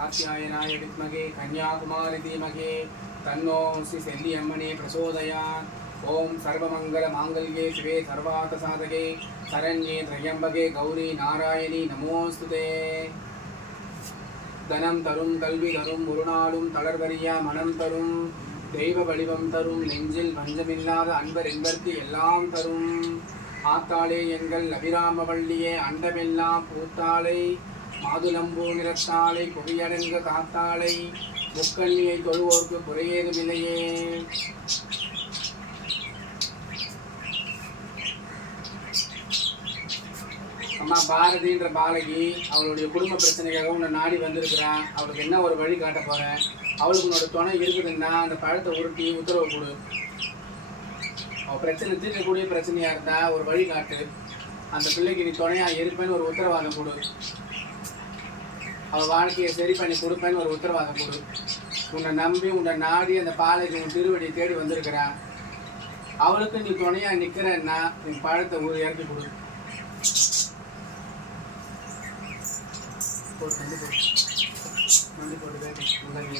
कात्यायनाय विद्महे कन्याकुमारी धीमहि तन्नो श्री सेल्लियम्मने प्रचोदयात्। ओम सर्वमंगल मांगल्ये शिवे सर्वार्थ साधके शरण्ये त्र्यंबके गौरी नारायणी नमोस्तुते। धनम तरुम कल्वी तरुम मुरुनालुम तளர்வறியா மனம் தரும் தெய்வ வடிவம் தரும் நெஞ்சில் பஞ்சமில்லாத அன்பர் என்பர்க்கு எல்லாம் தரும் ஆத்தாளே எங்கள் அபிராம வள்ளியே அண்டமெல்லாம் பூத்தாளை மாதுளம்பூ நிறத்தாளை புவியடங்க காத்தாளை முக்கண்ணியை தொழுவோர்க்கு குறையேதுமில்லையே। அம்மா பாரதின்ற பாலகி அவளுடைய குடும்ப பிரச்சனைக்காக உன்னை நாடி வந்திருக்கிறான். அவளுக்கு என்ன ஒரு வழி காட்ட போறேன். அவளுக்கு உன்னோட துணை இருக்குதுன்னா அந்த பழத்தை உருட்டி உத்தரவு கொடு. அவள் பிரச்சனை தீர்க்கக்கூடிய பிரச்சனையா இருந்தா ஒரு வழி காட்டு. அந்த பிள்ளைக்கு நீ துணையா இருப்பேன்னு ஒரு உத்தரவாதம் கொடு. அவள் வாழ்க்கையை சரி பண்ணி கொடுப்பேன்னு ஒரு உத்தரவாதம் கொடு. உன்னை நம்பி உன்னை நாடி அந்த பாலகி உன் திருவடியை தேடி வந்திருக்கிறான். அவளுக்கு நீ துணையா நிக்கிறன்னா நீ பழத்தை ஒரு இறக்கி கொடு. போட்டு போட்டு போட்டு